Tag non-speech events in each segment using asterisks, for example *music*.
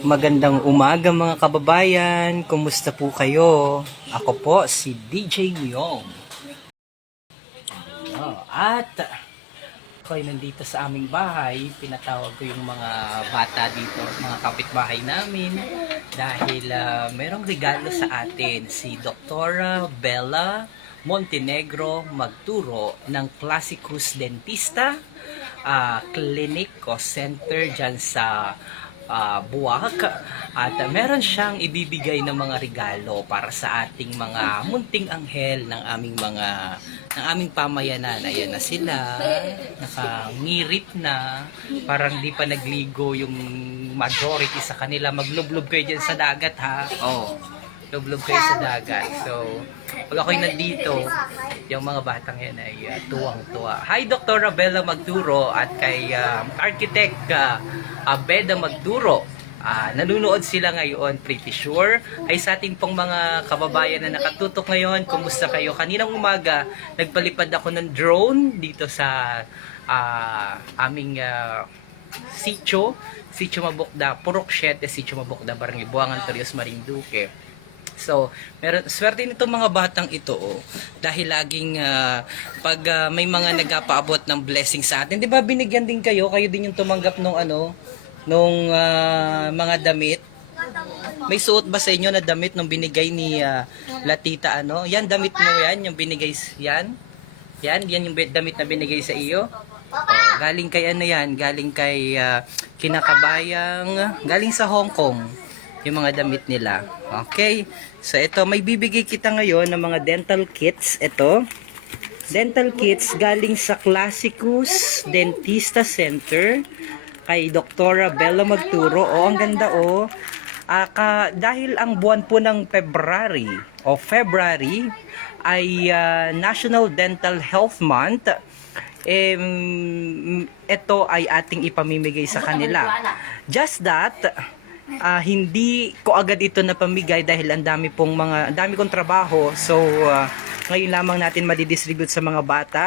Magandang umaga mga kababayan. Kumusta po kayo? Ako po si DJ Myong. Oh, at ako nandito sa aming bahay. Pinatawag ko yung mga bata dito, mga kapitbahay namin. Dahil ah, merong regalo sa atin si Dr. Bella Montenegro Magturo ng Classicus Dentista ah, Clinic o Center dyan sa ah, Buwak at ah, meron siyang ibibigay ng mga regalo para sa ating mga munting anghel ng aming mga ng aming pamayanan. Ayan na sila, nakangirit na, parang di pa nagligo yung majority sa kanila. Maglublob kayo dyan sa dagat ha. Oh, lublob kayo sa dagat. So, pag ako'y nandito, yung mga batang yan ay uh, tuwang-tuwa. Hi, Dr. Bella Magduro at kay uh, Architect uh, Abeda Magduro. Ah, nanunood sila ngayon, pretty sure. Ay sa ating pong mga kababayan na nakatutok ngayon, kumusta kayo? Kaninang umaga, nagpalipad ako ng drone dito sa ah, aming ah, sitio, sitio Mabukda, Purok 7, sitio Mabukda, Barangay Buangan, Torios, Marinduque. So, meron swerte nito mga batang ito oh, dahil laging ah, pag ah, may mga nagpapaabot ng blessing sa atin, 'di ba binigyan din kayo, kayo din yung tumanggap nung ano, nung ah, mga damit. May suot ba sa inyo na damit nung binigay ni ah, Latita ano? Yan damit mo yan, yung binigay yan. Yan, yan yung damit na binigay sa iyo. Oh, galing kay ano yan, galing kay ah, kinakabayang, galing sa Hong Kong yung mga damit nila. Okay? So ito, may bibigay kita ngayon ng mga dental kits. Ito, dental kits galing sa Classicus Dentista Center kay Doktora Bella Magturo. O, ang ganda o. Ah, ka, dahil ang buwan po ng February o February ay ah, National Dental Health Month, em, ito ay ating ipamimigay sa kanila. Just that, ah, hindi ko agad ito napamigay dahil ang dami pong mga, dami kong trabaho. So, ah, ngayon lamang natin madidistribute sa mga bata.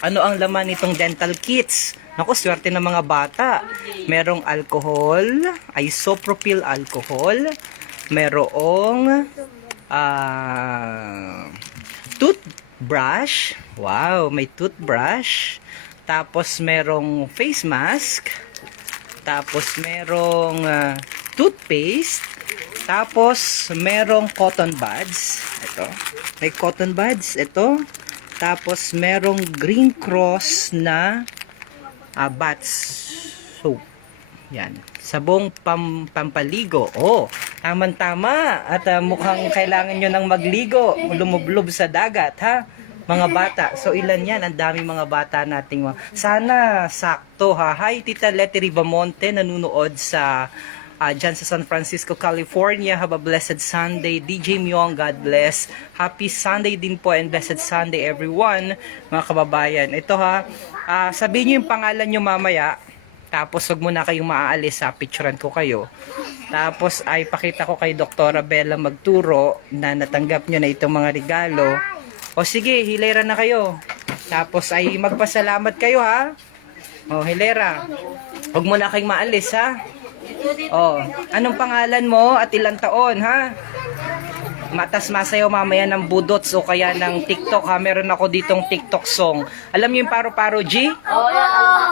Ano ang laman nitong dental kits? Naku, swerte ng mga bata. Merong alcohol, isopropyl alcohol. Merong ah toothbrush. Wow, may toothbrush. Tapos merong face mask. Tapos merong ah, toothpaste. Tapos merong cotton buds. Ito. May cotton buds. Ito. Tapos merong green cross na ah, bats soap. Yan. Sabong pam, pampaligo. Oh, tamang-tama. At ah, mukhang kailangan nyo nang magligo. Lumublob sa dagat, ha? Mga bata. So, ilan yan? Ang dami mga bata nating mga... Sana sakto, ha? Hi, Tita Letty Ribamonte, nanunood sa... ah, dyan sa San Francisco, California. Have a blessed Sunday. DJ Myong, God bless. Happy Sunday din po and blessed Sunday everyone, mga kababayan. Ito ha, ah, sabihin nyo yung pangalan nyo mamaya. Tapos wag mo na kayong maaalis sa picturean ko kayo. Tapos ay pakita ko kay Doktora Bella Magturo na natanggap nyo na itong mga regalo. O sige, hilera na kayo. Tapos ay magpasalamat kayo ha. O hilera. Huwag mo na kayong maalis ha. O, anong pangalan mo at ilang taon ha? Matas masayaw mamaya ng budots o kaya ng TikTok ha. Meron ako ditong TikTok song. Alam niyo yung paro-paro G?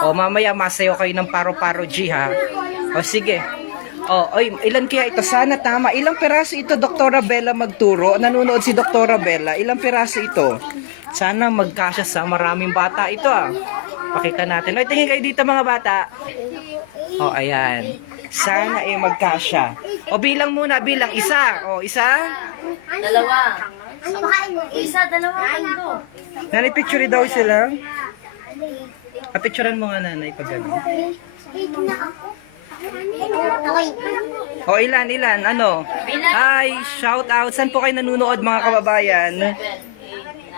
O mamaya masayaw kayo ng paro-paro G ha. O sige. O, oy, ilan kaya ito? Sana tama. Ilang piraso ito, Doktora Bella Magturo? Nanonood si Doktora Bella. Ilang piraso ito? Sana magkasya sa maraming bata ito ah. Pakita natin. Oy, tingin kayo dito mga bata. O, ayan. Sana eh magkasya. O, bilang muna, bilang. Isa. O, isa. Dalawa. Isa, dalawa, tatlo. Nanay, picture daw sila. Ah, picturean mo nga nanay pag ano. O ilan, ilan, ano? Hi, shout out. Saan po kayo nanunood mga kababayan?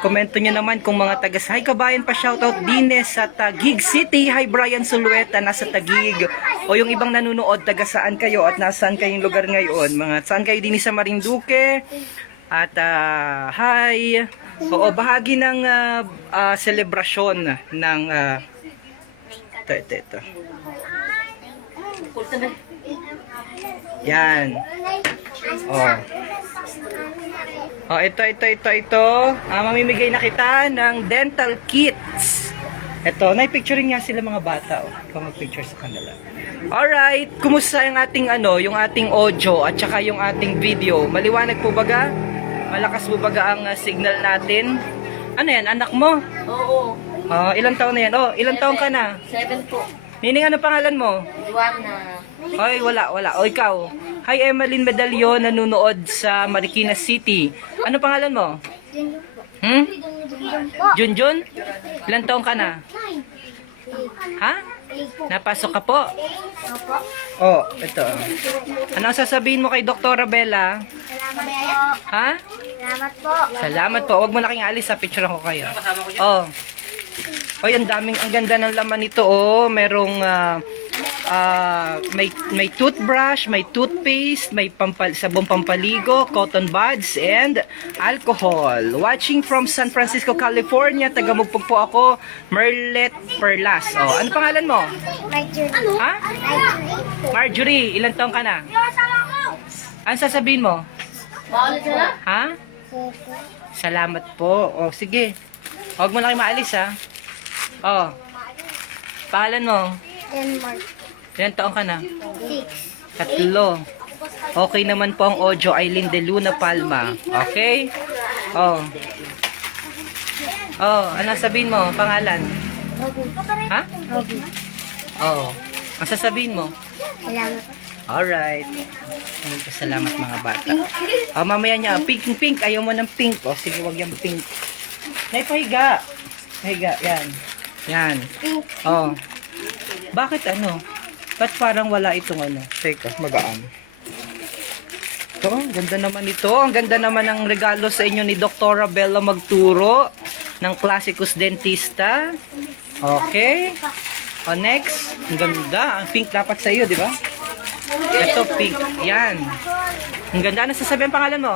Komento nyo naman kung mga taga Hi kabayan pa shout out Dines sa Taguig City. Hi Brian Sulueta nasa Taguig. O yung ibang nanunood taga saan kayo at nasaan kayong lugar ngayon? Mga saan kayo din sa Marinduque? At ah, hi. Oo, bahagi ng ah, ah, selebrasyon ng ah, ito, ito, ito. Yan. Oh. Oh, ito, ito, ito, ito. Ah, mamimigay na kita ng dental kits. Ito, na-picturing nga sila mga bata. Oh. Ikaw mag-picture sa kanila. Alright, kumusta yung ating ano, yung ating audio at saka yung ating video? Maliwanag po baga? Malakas po baga ang ah, signal natin? Ano yan, anak mo? Oo. Oh, ilang taon na yan? Oh, ilang taon ka na? Seven po. Nining, ano pangalan mo? Juana. Ay, wala, wala. O, ikaw. Hi, Emeline Medalyon, nanonood sa Marikina City. Ano pangalan mo? Hmm? Junjun? Ilan taong ka na? Ha? Napasok ka po? Oh, ito. Ano ang sasabihin mo kay Dr. Bella? Salamat po. Ha? Salamat po. Salamat po. Huwag mo na kayong alis sa picture ko kayo. Oh. Oy, ang daming ang ganda ng laman nito oh. Merong ah, ah, may may toothbrush, may toothpaste, may pampal sabong pampaligo, cotton buds and alcohol. Watching from San Francisco, California, tagamugpog po ako, Merlet Perlas. Oh, ano pangalan mo? Marjorie. Ha? Marjorie. Marjorie, ilang taong ka na? Ano sasabihin mo? Paulit na? Ha? Salamat po. O, sige. Huwag mo na kayo maalis, ha? O. Pangalan mo? Denmark. Ilan taong ka na? Six. Tatlo. Okay naman po ang audio Aileen de Luna Palma. Okay? Oh. Oh, ano sabihin mo? Pangalan? Ha? Robby. Oh. Ang sasabihin mo? Salamat. Alright. Salamat mga bata. Oh, mamaya niya, pink, pink. Ayaw mo ng pink. O, sige, wag yung pink. Naipahiga. Pahiga, yan. Yan. Oh. Bakit ano? Ba't parang wala itong ano? Teka, magaan. Ito, ang ganda naman ito. Ang ganda naman ng regalo sa inyo ni Dr. Bella Magturo ng Classicus Dentista. Okay. O, next. Ang ganda. Ang pink dapat sa iyo, di ba? Ito, pink. Yan. Ang ganda. Ano sasabihin ang pangalan mo?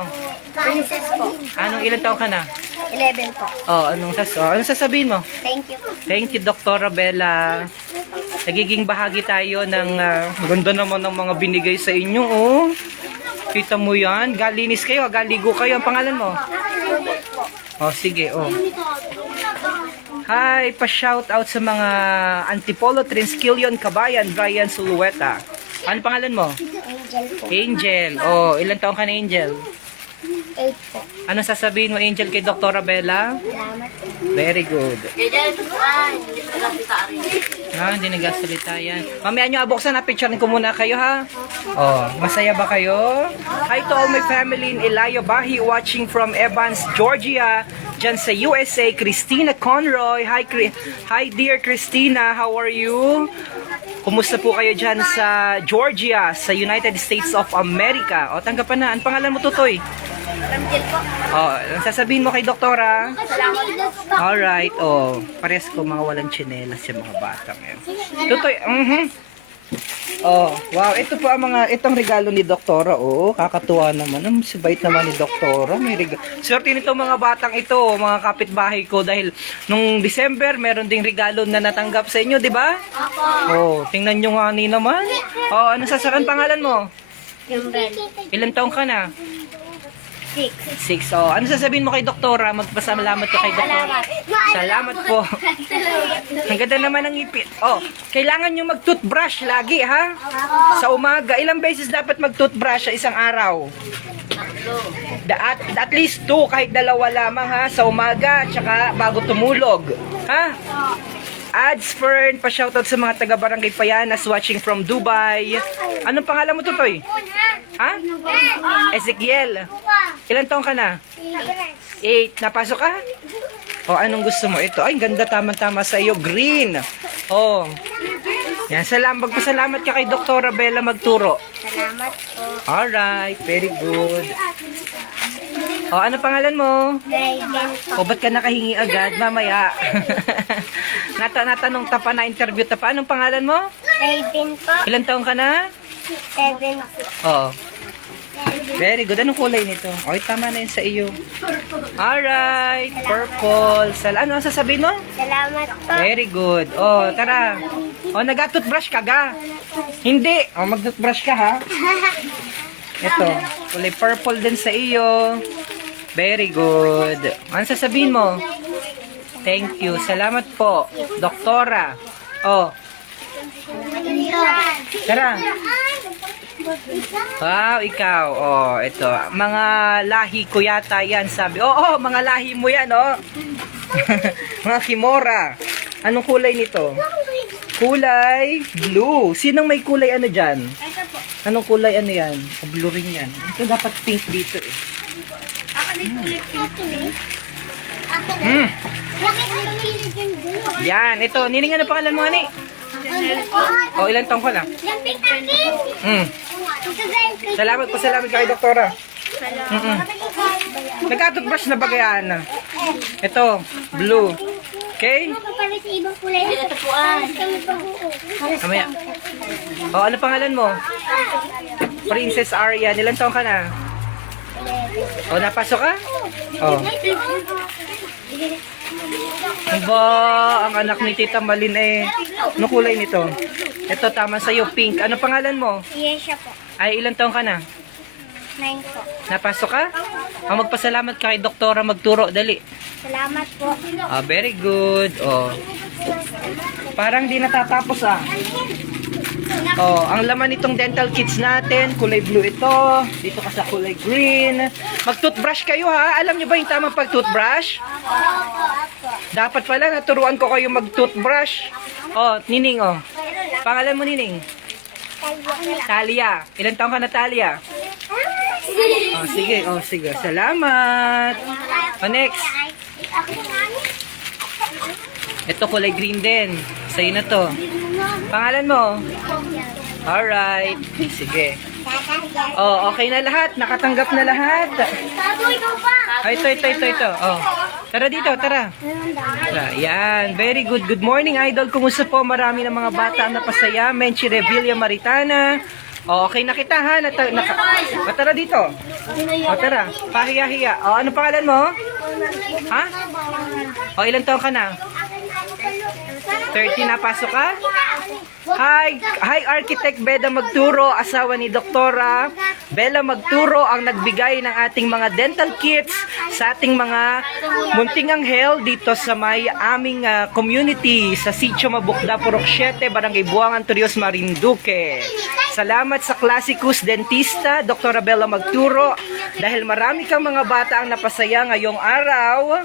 Princess po. Anong ilang taon ka na? 11 po. Oh, anong, sas oh, anong sasabihin mo? Thank you. Thank you, Dr. Bella. Nagiging bahagi tayo ng ah, ganda naman ng mga binigay sa inyo, oh. Kita mo yan. Galinis kayo, galigo kayo. Ang pangalan mo? Oh, sige, oh. Hi, pa-shout out sa mga Antipolo, Trinskillion, Kabayan, Brian Sulueta. Ano pangalan mo? Angel po. Angel. Oh, ilang taong ka na, Angel? 8 po. Ano sasabihin mo, Angel, kay Dr. Po. Very good. Ay, hindi nagsasalita yan. Mamaya nyo abuksan na, picturein ko muna kayo ha. Oh, masaya ba kayo? Hi to all my family in Elayo Bahi watching from Evans, Georgia. Diyan sa USA, Christina Conroy. Hi, Hi dear Christina, how are you? Kumusta po kayo dyan sa Georgia, sa United States of America? O, tanggapan na. Ang pangalan mo, Tutoy? Angel po. O, ang sasabihin mo kay Doktora? Salamat po. Alright, oh. Pares ko mga walang tsinelas yung mga bata ngayon. Tutoy, mhm. Oh, wow. Ito po ang mga, itong regalo ni Doktora, oh. Kakatuwa naman. Ang sibait naman ni Doktora. May regalo. Swerte nito mga batang ito, mga kapitbahay ko. Dahil nung December, meron ding regalo na natanggap sa inyo, di ba? Oh, tingnan nyo nga ni naman. Oh, ano sasakan pangalan mo? Yung red. Ilang taong ka na? 6. Six. Oh, ano sasabihin mo kay Doktora? Magpasalamat ka kay Doktora. Salamat po. Ang ganda naman ng ngipin. Oh, kailangan nyo mag-toothbrush lagi, ha? Sa umaga. Ilang beses dapat mag-toothbrush sa isang araw? Da at, at least two, kahit dalawa lamang, ha? Sa umaga, tsaka bago tumulog. Ha? Ads Fern, pa-shoutout sa mga taga-barangay Payanas watching from Dubai. Anong pangalan mo, Tutoy? Ha? Ezekiel. Ilan taong ka na? Eight. Napasok ka? O, anong gusto mo? Ito. Ay, ganda. Tama-tama sa iyo. Green. Oh. Yan. Salam. Magpasalamat ka kay Dr. Bella Magturo. Salamat po. Alright. Very good. O, ano pangalan mo? O, ba't ka nakahingi agad? Mamaya. *laughs* Nata natanong ta pa na interview ta pa. Anong pangalan mo? Raven po. Ilan taong ka na? 7 po. Oo. Very good. Anong kulay nito? Okay, tama na yun sa iyo. Alright, purple. Sal ano ang sasabihin mo? Salamat po. Very good. Oh, tara. Oh, nag-toothbrush ka ga? Hindi. Oh, mag-toothbrush ka ha. *laughs* Ito, kulay purple din sa iyo. Very good. Ano sasabihin mo? Thank you. Salamat po, doktora. Oh, tara. Wow, ikaw. Oh, ito. Mga lahi ko yata yan, sabi. Oo, oh, mga lahi mo yan, oh. *laughs* mga kimora. Anong kulay nito? Kulay blue. Sinong may kulay ano dyan? Anong kulay ano yan? O, blue rin yan. Ito dapat pink dito eh. Hmm. Yan, ito. Nining ano pangalan mo, ani? O, ilan taong ka lang? Hmm. Salamat po, salamat kay doktora. Mm-mm. Nagka-toothbrush na bagayaan. Ito, blue. Okay? Kamaya. O, ano pangalan mo? Princess Arya. Ilan taong ka na? O, napasok ka? O. Ba, ang anak ni Tita Malin eh. Ano kulay nito? Ito, tama sa'yo, pink. Ano pangalan mo? Yes, siya po. Ay, ilan taong ka na? Nine po. Napasok ka? O, magpasalamat ka kay doktora magturo. Dali. Salamat po. Ah, very good. Oh. Parang di natatapos ah. Oh, ang laman nitong dental kits natin, kulay blue ito. Dito ka sa kulay green. Mag-toothbrush kayo ha. Alam niyo ba yung tamang pag-toothbrush? Dapat pala naturuan ko kayo mag-toothbrush. Oh, Nining oh. Pangalan mo Nining? Talia. Ilan taong ka na Talia? Oh, sige, oh, sige. Salamat. Oh, next. Ito kulay green din. Sa'yo na to. Pangalan mo? Alright. Sige. Oh, okay na lahat. Nakatanggap na lahat. Oh, ito, ito, ito, ito. Oh. Tara dito, tara. Tara. Yan. Very good. Good morning, idol. Kumusta po? Marami ng mga bata ang napasaya. Menchi Revilla Maritana. Oh, okay na kita ha. Nata, naka, oh, tara dito. Oh, tara. Pahiya-hiya. Oh, ano pangalan mo? Ha? Oh, ilan taon ka na? 30 na pasok ka? Hi, hi Architect Beda Magturo, asawa ni Doktora Bella Magturo ang nagbigay ng ating mga dental kits sa ating mga munting anghel dito sa may aming ah, community sa Sitio Mabukda, Purok 7, Barangay Buangan, Turios, Marinduque. Salamat sa Classicus Dentista, Doktora Bella Magturo, dahil marami kang mga bata ang napasaya ngayong araw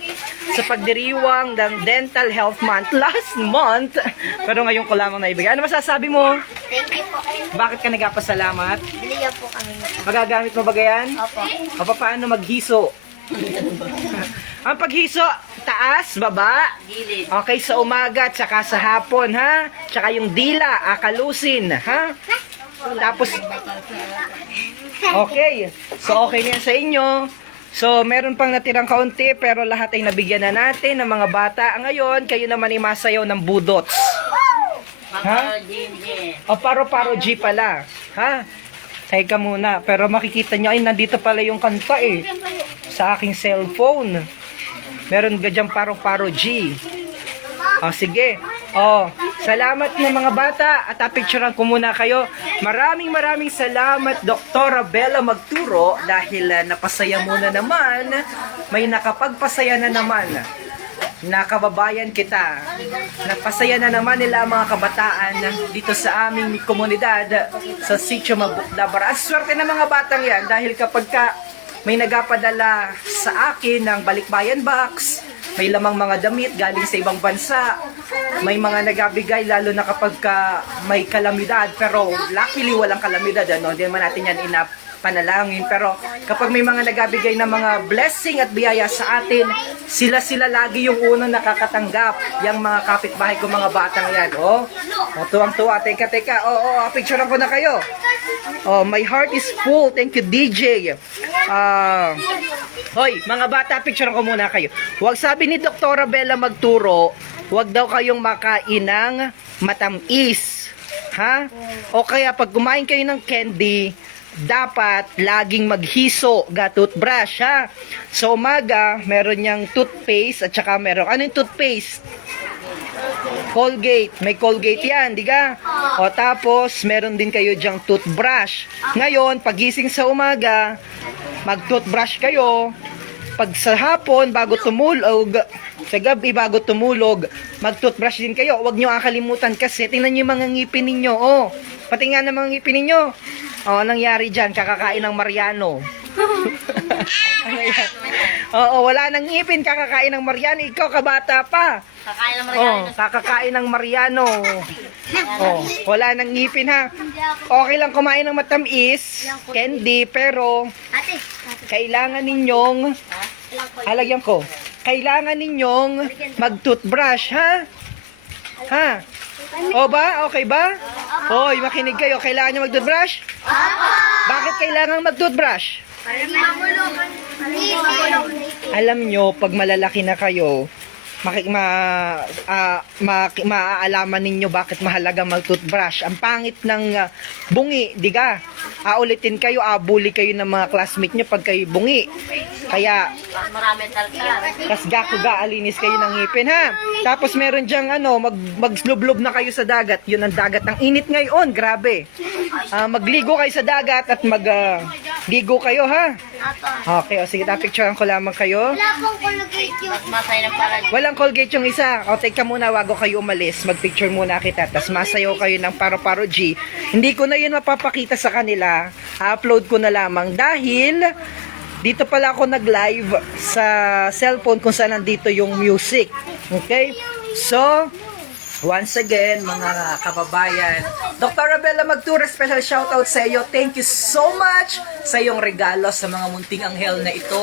sa pagdiriwang ng Dental Health Month last month. Pero ngayon ko lamang naibigay. Ano masasabi mo? Thank you po. Bakit ka nagpasalamat? Biligan po kami. Magagamit mo ba yan? Opo. O paano maghiso? *laughs* Ang paghiso, taas, baba. Gilid. Okay, sa umaga, tsaka sa hapon, ha? Tsaka yung dila, akalusin, ha? Tapos, okay. So, okay na sa inyo. So, meron pang natirang kaunti, pero lahat ay nabigyan na natin ng mga bata. Ngayon, kayo naman ay masayaw ng budots. Jinjin. O, paro-paro G pala. Ha? Teka muna. Pero makikita nyo, ay, nandito pala yung kanta eh. Sa aking cellphone. Meron ka dyan paro-paro G. O, sige. O, salamat ng mga bata. At apicturean ko muna kayo. Maraming maraming salamat, Doktora Bella Magturo. Dahil ah, napasaya mo na naman. May nakapagpasaya na naman nakababayan kita. Napasaya na naman nila ang mga kabataan dito sa aming komunidad sa Sitio Mabukdabar. Ang swerte ng mga batang yan dahil kapag ka may nagapadala sa akin ng balikbayan box, may lamang mga damit galing sa ibang bansa, may mga nagabigay lalo na kapag ka may kalamidad. Pero luckily walang kalamidad ano, hindi naman natin yan inap panalangin. Pero kapag may mga nagabigay ng mga blessing at biyaya sa atin, sila-sila lagi yung unang nakakatanggap. Yung mga kapitbahay ko, mga batang yan. Oh, oh tuwang-tuwa. Teka, teka. Oh, oh, picturean ko na kayo. Oh, my heart is full. Thank you, DJ. Ah, hoy, mga bata, picturean ko muna kayo. Huwag sabi ni Doktora Bella magturo, huwag daw kayong makain ng matamis. Ha? O kaya pag kumain kayo ng candy, dapat laging maghiso ga toothbrush ha. Sa umaga, meron niyang toothpaste at saka meron, ano yung toothpaste? Colgate. May Colgate yan, di ka? O tapos, meron din kayo diyang toothbrush. Ngayon, pagising sa umaga, mag-toothbrush kayo. Pag sa hapon, bago tumulog, sa gabi, bago tumulog, mag-toothbrush din kayo. Huwag nyo kakalimutan kasi, tingnan nyo yung mga ngipin ninyo. Oh, pati nga ng mga ngipin ninyo. Oh, nangyari dyan? Kakakain ng Mariano. ano? *laughs* Oo, wala nang ngipin, kakakain ng Mariano. Ikaw, kabata pa. Kakain naman Oh, kakakain ng Mariano. *laughs* Oh, wala nang ngipin ha. Okay lang kumain ng matamis, candy, pero kailangan ninyong halagyan ko. Kailangan ninyong mag-toothbrush ha? Ha? O ba? Okay ba? Hoy, makinig kayo. Kailangan nyo mag-toothbrush? Bakit kailangan mag-toothbrush? Hindi mamulog. alam nyo, pag malalaki na kayo, maki, ma, ah, ma, maaalaman ninyo bakit mahalaga mag-toothbrush. Ang pangit ng ah, bungi, di ka? Aulitin kayo, abuli kayo ng mga classmate nyo pag kayo bungi. Kaya, kas gaku ga, alinis kayo ng ngipin, ha? Tapos meron dyang ano, mag, magslublob na kayo sa dagat. Yun ang dagat. Ang init ngayon, grabe. Ah, magligo kayo sa dagat at mag, ah, ligo kayo, ha? Okay, o sige, picturean ko lamang kayo. Wala pong colgate yung na para. Walang Colgate yung isa. O, teka muna, wago kayo umalis. Mag-picture muna kita. Tapos masayaw kayo ng paro-paro G. Hindi ko na yun mapapakita sa kanila. upload ko na lamang. Dahil, dito pala ako nag-live sa cellphone kung saan nandito yung music. Okay? So, Once again, mga kababayan, Dr. Abella Magtura, special shoutout sa iyo. Thank you so much sa iyong regalo sa mga munting anghel na ito.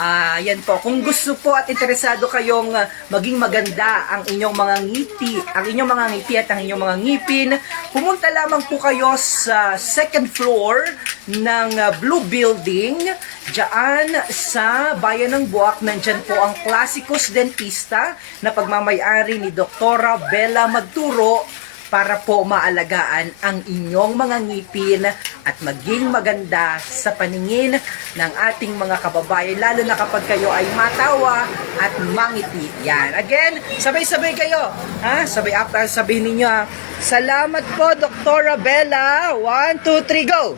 Ah, yan po. Kung gusto po at interesado kayong ah, maging maganda ang inyong mga ngiti, ang inyong mga ngiti at ang inyong mga ngipin, pumunta lamang po kayo sa second floor ng ah, Blue Building. Diyan sa Bayan ng Buwak, nandyan po ang Classicos Dentista na pagmamayari ni Doktora Bella Magturo para po maalagaan ang inyong mga ngipin at maging maganda sa paningin ng ating mga kababayan, lalo na kapag kayo ay matawa at mangiti. Yan. Again, sabay-sabay kayo. Ha? Sabay after sabihin ninyo, ha? Salamat po, Doktora Bella. One, two, three, go!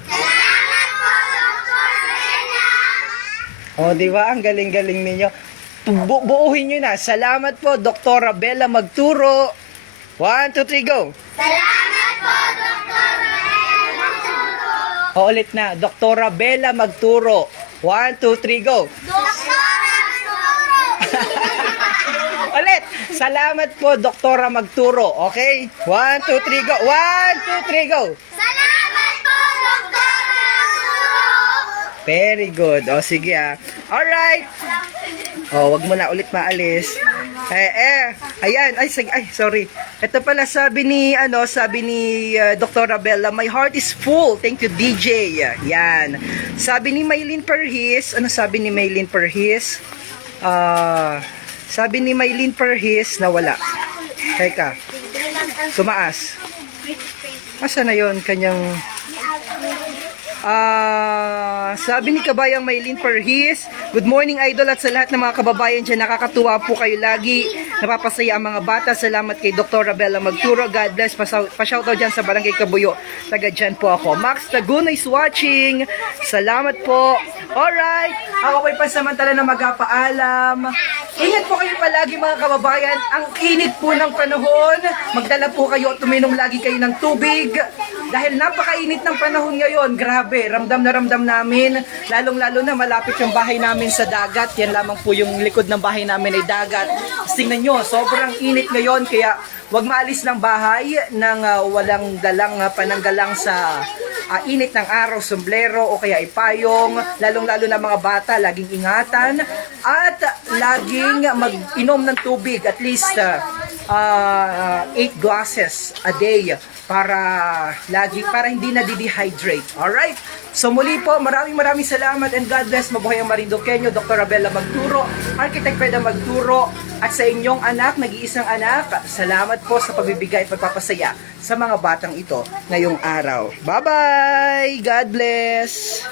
O, di ba? Ang galing-galing ninyo. Bu- buuhin nyo na. Salamat po, Doktora Bella Magturo. One, two, three, go. Salamat po, Dr. O, ulit na. Doktora Bella Magturo. One, two, three, go. *laughs* Ulit. Salamat po, Doktora Magturo. Okay? One, two, three, go. One, two, three, go. Salamat po, Dr. Very good. O, sige ah. Alright. O, wag mo na ulit maalis. Eh, eh. Ayan. Ay, sige. Ay, sorry. Ito pala sabi ni, ano, sabi ni uh, Dr. Bella, my heart is full. Thank you, DJ. Yan. Sabi ni Maylin Perhis, ano sabi ni Maylin Perhis? Ah, sabi ni Maylin Perhis na wala. Teka. Tumaas. Asa na yon kanyang Ah, sabi ni Kabayang Maylin Perhis, Good morning idol at sa lahat ng mga kababayan dyan, nakakatuwa po kayo lagi. Napapasaya ang mga bata. Salamat kay Dr. Bella Magturo. God bless. Pasa- Pa-shoutout dyan sa Barangay Kabuyo. Taga dyan po ako. Max Tagun is watching. Salamat po. Alright. Ako po'y pansamantala na magpapaalam. Ingat po kayo palagi mga kababayan. Ang init po ng panahon. Magdala po kayo tuminom lagi kayo ng tubig. Dahil napakainit ng panahon ngayon. Grabe, ramdam na ramdam namin. Lalong-lalo na malapit yung bahay namin sa dagat. Yan lamang po yung likod ng bahay namin ay dagat. Tingnan nyo, sobrang init ngayon. Kaya wag maalis ng bahay nang ah, walang dalang ah, pananggalang sa ah, init ng araw, sombrero o kaya ipayong, lalong-lalo na mga bata, laging ingatan at laging mag-inom ng tubig at least ah, uh, 8 glasses a day para lagi para hindi na dehydrate. Alright? So muli po, maraming maraming salamat and God bless. Mabuhay ang Marindokenyo, Dr. Abella Magturo, Architect Peda Magturo, at sa inyong anak, nag-iisang anak, salamat po sa pagbibigay at pagpapasaya sa mga batang ito ngayong araw. Bye-bye! God bless!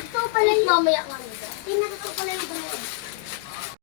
Ito pala yung mamaya nga.